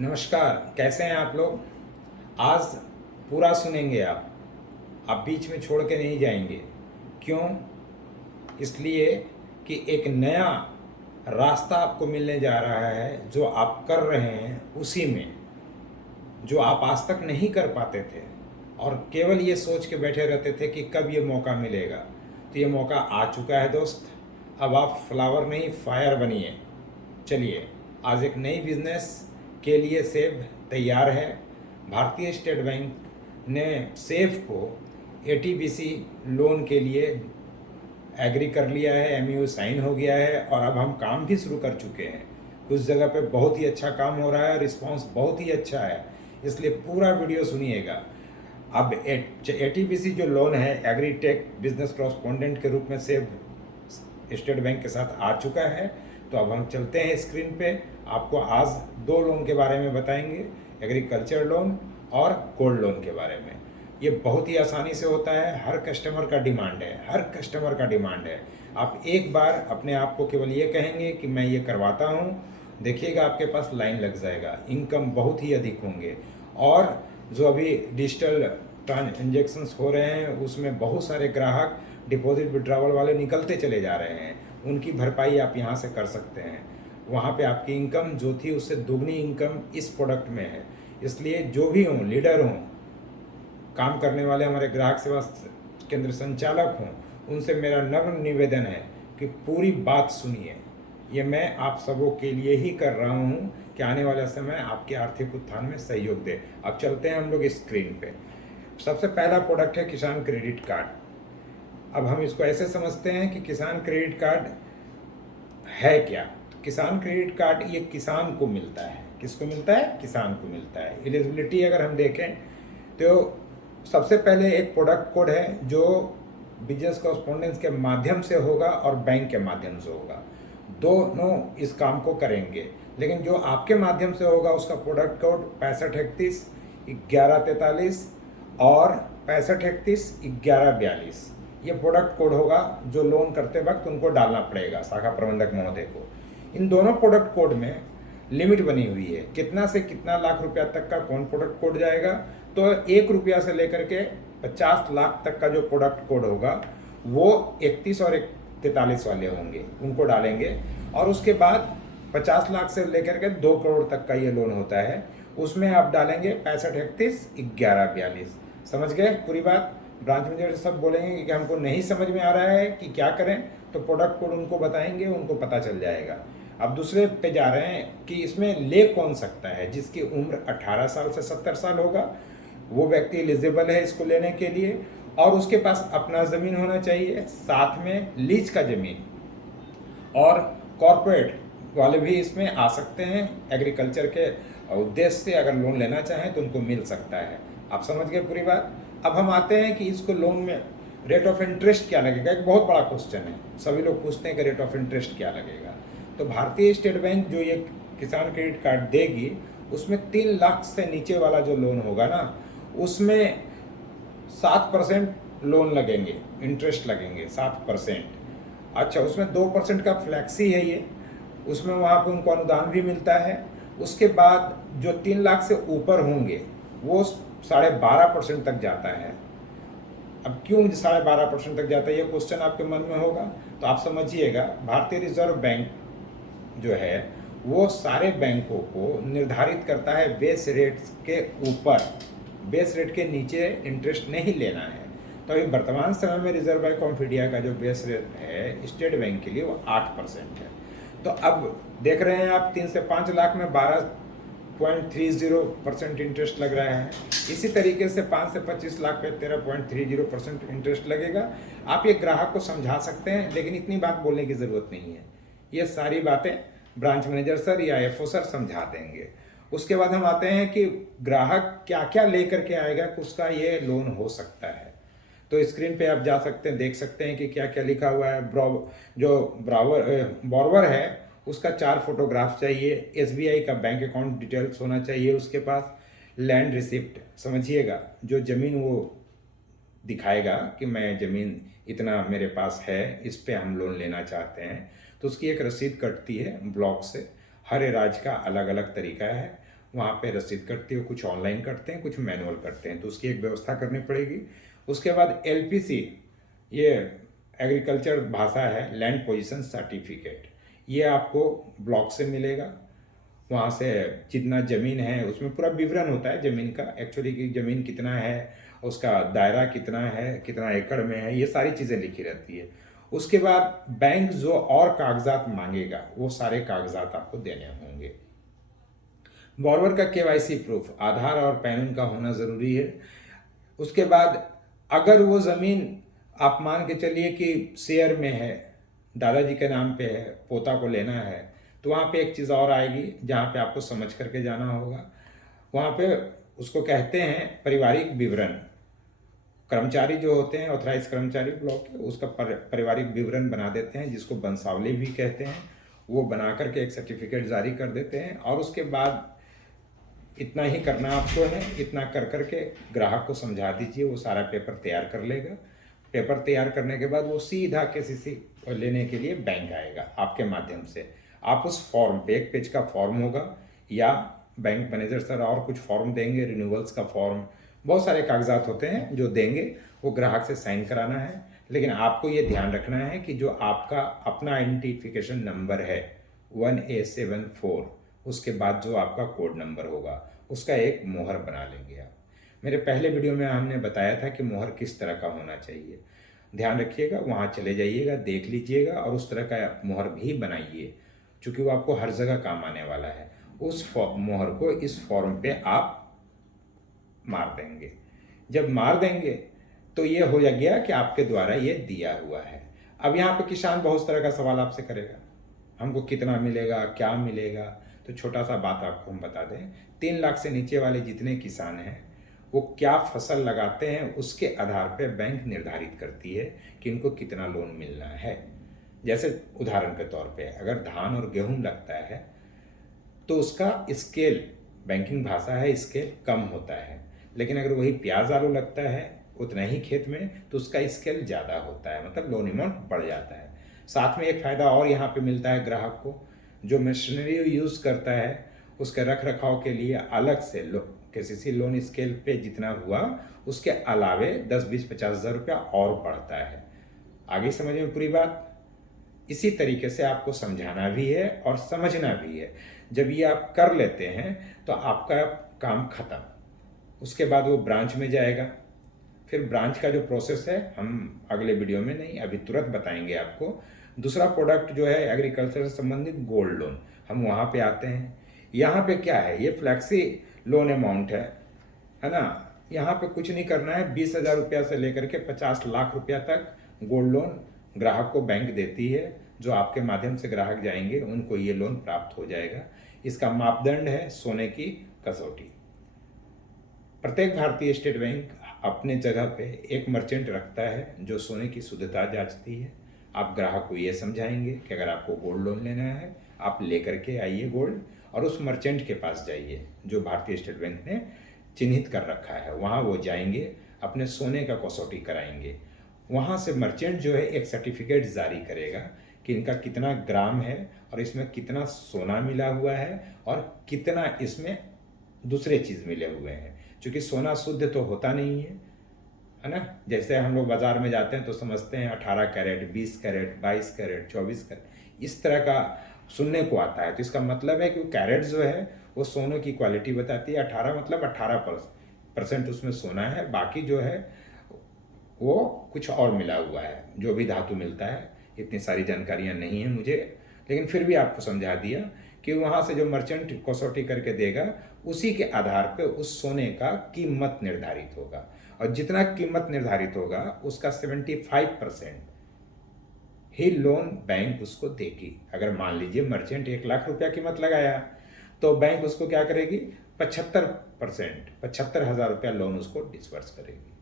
नमस्कार, कैसे हैं आप लोग। आज पूरा सुनेंगे आप बीच में छोड़ के नहीं जाएंगे। क्यों? इसलिए कि एक नया रास्ता आपको मिलने जा रहा है। जो आप कर रहे हैं उसी में, जो आप आज तक नहीं कर पाते थे और केवल ये सोच के बैठे रहते थे कि कब ये मौका मिलेगा, तो ये मौका आ चुका है दोस्त। अब आप फ्लावर नहीं फायर बनिए। चलिए, आज एक नई बिजनेस के लिए सेब तैयार है। भारतीय स्टेट बैंक ने सेब को एटीबीसी लोन के लिए एग्री कर लिया है, एमयू साइन हो गया है और अब हम काम भी शुरू कर चुके हैं। कुछ जगह पे बहुत ही अच्छा काम हो रहा है, रिस्पांस बहुत ही अच्छा है, इसलिए पूरा वीडियो सुनिएगा। अब एटीबीसी जो लोन है, एग्रीटेक बिजनेस कॉरस्पॉन्डेंट के रूप में सेब स्टेट बैंक के साथ आ चुका है। तो अब हम चलते हैं स्क्रीन पे। आपको आज दो लोन के बारे में बताएंगे, एग्रीकल्चर लोन और गोल्ड लोन के बारे में। ये बहुत ही आसानी से होता है, हर कस्टमर का डिमांड है, हर कस्टमर का डिमांड है। आप एक बार अपने आप को केवल ये कहेंगे कि मैं ये करवाता हूँ, देखिएगा आपके पास लाइन लग जाएगा, इनकम बहुत ही अधिक होंगे। और जो अभी डिजिटल ट्रांजेक्शन्स हो रहे हैं उसमें बहुत सारे ग्राहक डिपॉजिट विड्रॉवल वाले निकलते चले जा रहे हैं, उनकी भरपाई आप यहाँ से कर सकते हैं। वहाँ पे आपकी इनकम जो थी उससे दोगुनी इनकम इस प्रोडक्ट में है। इसलिए जो भी हों, लीडर हों, काम करने वाले हमारे ग्राहक सेवा केंद्र संचालक हों, उनसे मेरा नम्र निवेदन है कि पूरी बात सुनिए। ये मैं आप सबों के लिए ही कर रहा हूँ कि आने वाला समय आपके आर्थिक उत्थान में सहयोग दे। अब चलते हैं हम लोग स्क्रीन पे। सबसे पहला प्रोडक्ट है किसान क्रेडिट कार्ड। अब हम इसको ऐसे समझते हैं कि किसान क्रेडिट कार्ड है क्या। तो किसान क्रेडिट कार्ड ये किसान को मिलता है। किसको मिलता है? किसान को मिलता है। एलिजिबिलिटी अगर हम देखें तो सबसे पहले एक प्रोडक्ट कोड है जो बिजनेस कॉरस्पॉन्डेंस के माध्यम से होगा और बैंक के माध्यम से होगा, दोनों इस काम को करेंगे। लेकिन जो आपके माध्यम से होगा उसका प्रोडक्ट कोड 6531 1143 और 6531 1142 ये प्रोडक्ट कोड होगा जो लोन करते वक्त उनको डालना पड़ेगा शाखा प्रबंधक महोदय को। इन दोनों प्रोडक्ट कोड में लिमिट बनी हुई है, कितना से कितना लाख रुपया तक का कौन प्रोडक्ट कोड जाएगा। तो 1 रुपया से लेकर के 50 लाख तक का जो प्रोडक्ट कोड होगा वो 31 और 43 वाले होंगे, उनको डालेंगे। और उसके बाद 50 लाख से लेकर के 2 करोड़ तक का ये लोन होता है, उसमें आप डालेंगे 6531 1142। समझ गए पूरी बात? ब्रांच मैनेजर सब बोलेंगे कि हमको नहीं समझ में आ रहा है कि क्या करें, तो प्रोडक्ट कोड उनको बताएंगे, उनको पता चल जाएगा। अब दूसरे पे जा रहे हैं कि इसमें ले कौन सकता है। जिसकी उम्र 18 साल से 70 साल होगा वो व्यक्ति एलिजिबल है इसको लेने के लिए, और उसके पास अपना ज़मीन होना चाहिए, साथ में लीज का ज़मीन। और कॉरपोरेट वाले भी इसमें आ सकते हैं, एग्रीकल्चर के उद्देश्य से अगर लोन लेना चाहें तो उनको मिल सकता है। आप समझ गए पूरी बात? अब हम आते हैं कि इसको लोन में रेट ऑफ इंटरेस्ट क्या लगेगा। एक बहुत बड़ा क्वेश्चन है, सभी लोग पूछते हैं कि रेट ऑफ इंटरेस्ट क्या लगेगा। तो भारतीय स्टेट बैंक जो ये किसान क्रेडिट कार्ड देगी उसमें 3 लाख से नीचे वाला जो लोन होगा ना, उसमें 7% लोन लगेंगे, इंटरेस्ट लगेंगे 7%। अच्छा, उसमें 2% का फ्लैक्सी है ये, उसमें वहाँ पे उनको अनुदान भी मिलता है। उसके बाद जो 3 लाख से ऊपर होंगे वो 12.5% तक जाता है। अब क्यों 12.5% तक जाता है, ये क्वेश्चन आपके मन में होगा। तो आप समझिएगा, भारतीय रिजर्व बैंक जो है वो सारे बैंकों को निर्धारित करता है बेस रेट के ऊपर, बेस रेट के नीचे इंटरेस्ट नहीं लेना है। तो अभी वर्तमान समय में रिजर्व बैंक ऑफ इंडिया का जो बेस रेट है स्टेट बैंक के लिए वो 8% है। तो अब देख रहे हैं आप 3 से 5 लाख में 12.30% इंटरेस्ट लग रहा है। इसी तरीके से 5 से 25 लाख पे 13.30% इंटरेस्ट लगेगा। आप ये ग्राहक को समझा सकते हैं, लेकिन इतनी बात बोलने की ज़रूरत नहीं है। ये सारी बातें ब्रांच मैनेजर सर या एफओ सर समझा देंगे। उसके बाद हम आते हैं कि ग्राहक क्या क्या लेकर के आएगा कि उसका ये लोन हो सकता है। तो स्क्रीन पे आप जा सकते हैं, देख सकते हैं कि क्या क्या लिखा हुआ है। जो बॉर्वर है उसका 4 फोटोग्राफ चाहिए, एसबीआई का बैंक अकाउंट डिटेल्स होना चाहिए उसके पास, लैंड रिसिप्ट, समझिएगा जो ज़मीन वो दिखाएगा कि मैं ज़मीन इतना मेरे पास है, इस पे हम लोन लेना चाहते हैं, तो उसकी एक रसीद कटती है ब्लॉक से। हर राज्य का अलग अलग तरीका है, वहाँ पे रसीद कटती है, कुछ ऑनलाइन करते हैं, कुछ मैनुअल करते हैं, तो उसकी एक व्यवस्था करनी पड़ेगी। उसके बाद LPC, ये एग्रीकल्चर भाषा है लैंड पोजीशन सर्टिफिकेट, ये आपको ब्लॉक से मिलेगा। वहाँ से जितना ज़मीन है उसमें पूरा विवरण होता है ज़मीन का, एक्चुअली की ज़मीन कितना है, उसका दायरा कितना है, कितना एकड़ में है, ये सारी चीज़ें लिखी रहती है। उसके बाद बैंक जो और कागजात मांगेगा वो सारे कागजात आपको देने होंगे। बॉर्वर का KYC प्रूफ, आधार और पैन का होना ज़रूरी है। उसके बाद अगर वो ज़मीन आप मान के चलिए कि शेयर में है, दादाजी के नाम पे है, पोता को लेना है, तो वहाँ पे एक चीज़ और आएगी जहाँ पे आपको समझ करके जाना होगा। वहाँ पे उसको कहते हैं पारिवारिक विवरण। कर्मचारी जो होते हैं ऑथराइज कर्मचारी ब्लॉक के, उसका पारिवारिक विवरण बना देते हैं, जिसको वंशावली भी कहते हैं। वो बना करके एक सर्टिफिकेट जारी कर देते हैं, और उसके बाद इतना ही करना आपको है। इतना कर करके ग्राहक को समझा दीजिए, वो सारा पेपर तैयार कर लेगा। पेपर तैयार करने के बाद वो सीधा KCC लेने के लिए बैंक आएगा आपके माध्यम से। आप उस फॉर्म पे, एक पेज का फॉर्म होगा, या बैंक मैनेजर सर और कुछ फॉर्म देंगे, रिन्यूअल्स का फॉर्म, बहुत सारे कागजात होते हैं जो देंगे, वो ग्राहक से साइन कराना है। लेकिन आपको ये ध्यान रखना है कि जो आपका अपना आइडेंटिफिकेशन नंबर है 1A74, उसके बाद जो आपका कोड नंबर होगा उसका एक मोहर बना लेंगे आप। मेरे पहले वीडियो में हमने बताया था कि मोहर किस तरह का होना चाहिए, ध्यान रखिएगा, वहाँ चले जाइएगा, देख लीजिएगा, और उस तरह का मोहर भी बनाइए, क्योंकि वो आपको हर जगह काम आने वाला है। उस मोहर को इस फॉर्म पे आप मार देंगे। जब मार देंगे तो ये हो गया कि आपके द्वारा ये दिया हुआ है। अब यहाँ पे किसान बहुत तरह का सवाल आपसे करेगा, हमको कितना मिलेगा, क्या मिलेगा। तो छोटा सा बात आपको हम बता दें, 3 लाख से नीचे वाले जितने किसान हैं वो क्या फसल लगाते हैं, उसके आधार पर बैंक निर्धारित करती है कि इनको कितना लोन मिलना है। जैसे उदाहरण के तौर पे अगर धान और गेहूं लगता है तो उसका स्केल, बैंकिंग भाषा है, स्केल कम होता है। लेकिन अगर वही प्याज आलू लगता है उतना ही खेत में, तो उसका स्केल ज़्यादा होता है, मतलब लोन अमाउंट बढ़ जाता है। साथ में एक फ़ायदा और यहाँ पे मिलता है ग्राहक को, जो मशीनरी यूज़ करता है उसके रख रखाव के लिए अलग से KCC लोन स्केल पे जितना हुआ उसके अलावे 10-20-50 हज़ार रुपया और बढ़ता है। आगे समझ में पूरी बात। इसी तरीके से आपको समझाना भी है और समझना भी है। जब ये आप कर लेते हैं तो आपका काम खत्म। उसके बाद वो ब्रांच में जाएगा। फिर ब्रांच का जो प्रोसेस है हम अगले वीडियो में नहीं, अभी तुरंत बताएंगे आपको। दूसरा प्रोडक्ट जो है एग्रीकल्चर से संबंधित गोल्ड लोन, हम वहाँ पे आते हैं। यहाँ पे क्या है, ये फ्लैक्सी लोन अमाउंट है ना। यहाँ पे कुछ नहीं करना है, 20,000 रुपया से लेकर के 50 लाख रुपया तक गोल्ड लोन ग्राहक को बैंक देती है। जो आपके माध्यम से ग्राहक जाएंगे उनको ये लोन प्राप्त हो जाएगा। इसका मापदंड है सोने की कसौटी। प्रत्येक भारतीय स्टेट बैंक अपने जगह पे एक मर्चेंट रखता है जो सोने की शुद्धता जांचती है। आप ग्राहक को ये समझाएंगे कि अगर आपको गोल्ड लोन लेना है आप लेकर के आइए गोल्ड, और उस मर्चेंट के पास जाइए जो भारतीय स्टेट बैंक ने चिन्हित कर रखा है। वहाँ वो जाएंगे, अपने सोने का कसौटी कराएंगे। वहाँ से मर्चेंट जो है एक सर्टिफिकेट जारी करेगा कि इनका कितना ग्राम है और इसमें कितना सोना मिला हुआ है और कितना इसमें दूसरे चीज़ मिले हुए हैं। क्योंकि सोना शुद्ध तो होता नहीं है ना। जैसे हम लोग बाज़ार में जाते हैं तो समझते हैं 18 कैरेट, 20 कैरेट, 22 कैरेट, 24 कैरेट, इस तरह का सुनने को आता है। तो इसका मतलब है कि कैरेट जो है वो सोने की क्वालिटी बताती है। 18 मतलब 18% उसमें सोना है, बाकी जो है वो कुछ और मिला हुआ है, जो भी धातु मिलता है। इतनी सारी जानकारियाँ नहीं हैं मुझे, लेकिन फिर भी आपको समझा दिया कि वहाँ से जो मर्चेंट कसौटी करके देगा उसी के आधार पे उस सोने का कीमत निर्धारित होगा, और जितना कीमत निर्धारित होगा उसका 75% ही लोन बैंक उसको देगी। अगर मान लीजिए मर्चेंट 1 लाख रुपया कीमत लगाया तो बैंक उसको क्या करेगी, 75%, 75,000 रुपया लोन उसको डिसबर्स करेगी,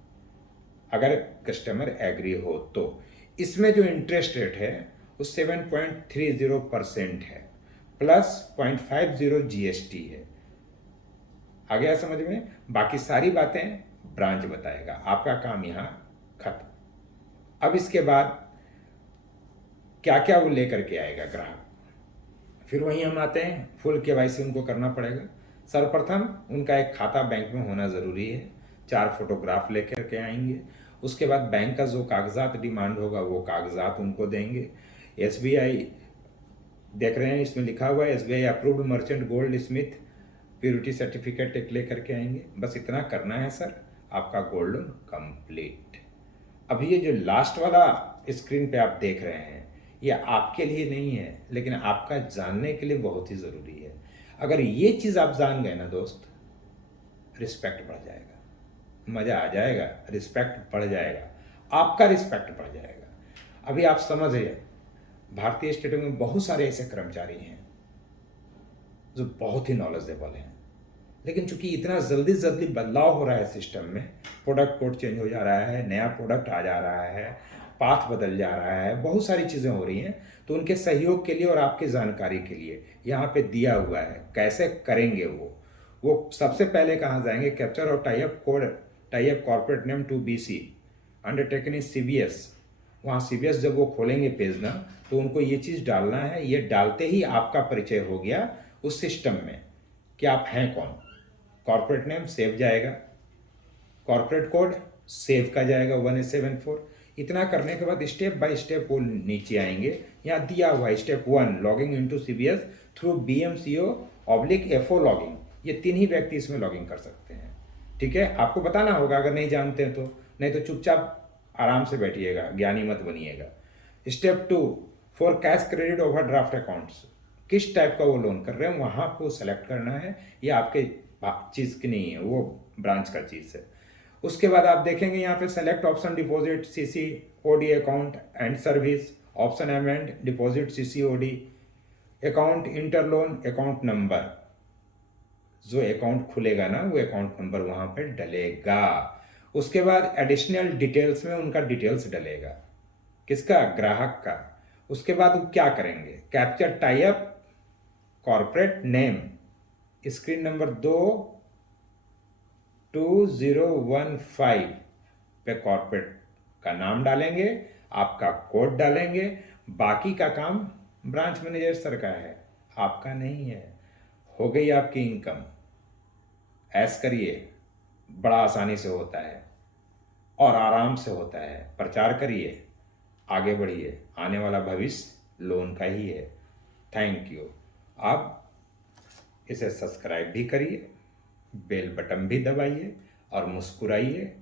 अगर कस्टमर एग्री हो तो। इसमें जो इंटरेस्ट रेट है वो 7.30% है, प्लस 0.50 GST है। आ गया समझ में। बाकी सारी बातें ब्रांच बताएगा। आपका काम यहाँ खत्म। अब इसके बाद क्या क्या वो लेकर के आएगा ग्राहक, फिर वहीं हम आते हैं। फुल KYC उनको करना पड़ेगा। सर्वप्रथम उनका एक खाता बैंक में होना ज़रूरी है, 4 फोटोग्राफ लेकर के आएंगे। उसके बाद बैंक का जो कागजात डिमांड होगा वो कागजात उनको देंगे। एसबीआई देख रहे हैं, इसमें लिखा हुआ है SBI approved merchant gold Smith purity certificate एक लेकर के आएंगे। बस इतना करना है सर, आपका गोल्ड लोन कंप्लीट। अभी ये जो लास्ट वाला स्क्रीन पे आप देख रहे हैं, ये आपके लिए नहीं है, लेकिन आपका जानने के लिए बहुत ही ज़रूरी है। अगर ये चीज़ आप जान गए ना दोस्त, रिस्पेक्ट बढ़ जाएगा, मज़ा आ जाएगा, रिस्पेक्ट बढ़ जाएगा, आपका रिस्पेक्ट बढ़ जाएगा। अभी आप समझिए, भारतीय स्टेट बैंक में बहुत सारे ऐसे कर्मचारी हैं जो बहुत ही नॉलेजेबल हैं, लेकिन चूंकि इतना जल्दी जल्दी बदलाव हो रहा है सिस्टम में, प्रोडक्ट कोड चेंज हो जा रहा है, नया प्रोडक्ट आ जा रहा है, पाथ बदल जा रहा है, बहुत सारी चीज़ें हो रही हैं, तो उनके सहयोग के लिए और आपकी जानकारी के लिए यहाँ पे दिया हुआ है कैसे करेंगे। वो सबसे पहले कहाँ जाएंगे, कैप्चर और type code, type corporate name to BC undertaken is CBS। वहाँ CBS जब वो खोलेंगे पेज ना, तो उनको ये चीज़ डालना है। ये डालते ही आपका परिचय हो गया उस सिस्टम में कि आप हैं कौन। कॉर्पोरेट नेम सेव जाएगा, कॉर्पोरेट कोड सेव का जाएगा 1874। इतना करने के बाद स्टेप बाय स्टेप वो नीचे आएंगे। यहाँ दिया हुआ है step 1 logging into CBS through BMCO/FO logging. ये 3 ही व्यक्ति इसमें लॉगिंग कर सकते हैं। ठीक है, आपको बताना होगा अगर नहीं जानते हैं तो, नहीं तो चुपचाप आराम से बैठिएगा, ज्ञानी मत बनिएगा। Step 2 for cash credit overdraft accounts, किस टाइप का वो लोन कर रहे हैं वहाँ आपको सेलेक्ट करना है। ये आपके चीज़ की नहीं है, वो ब्रांच का चीज़ है। उसके बाद आप देखेंगे यहाँ पे select option deposit CCOD account and service, option amend deposit CCOD account, enter loan account number. जो अकाउंट खुलेगा ना वो अकाउंट नंबर वहाँ पे डलेगा। उसके बाद एडिशनल डिटेल्स में उनका डिटेल्स डलेगा, किसका, ग्राहक का। उसके बाद वो क्या करेंगे, capture type corporate name, screen number 2015 पे कॉर्पोरेट का नाम डालेंगे, आपका कोड डालेंगे। बाकी का काम ब्रांच मैनेजर सर का है, आपका नहीं है। हो गई आपकी इनकम। ऐस करिए, बड़ा आसानी से होता है और आराम से होता है। प्रचार करिए, आगे बढ़िए, आने वाला भविष्य लोन का ही है। Thank you. आप इसे सब्सक्राइब भी करिए, बेल बटन भी दबाइए और मुस्कुराइए।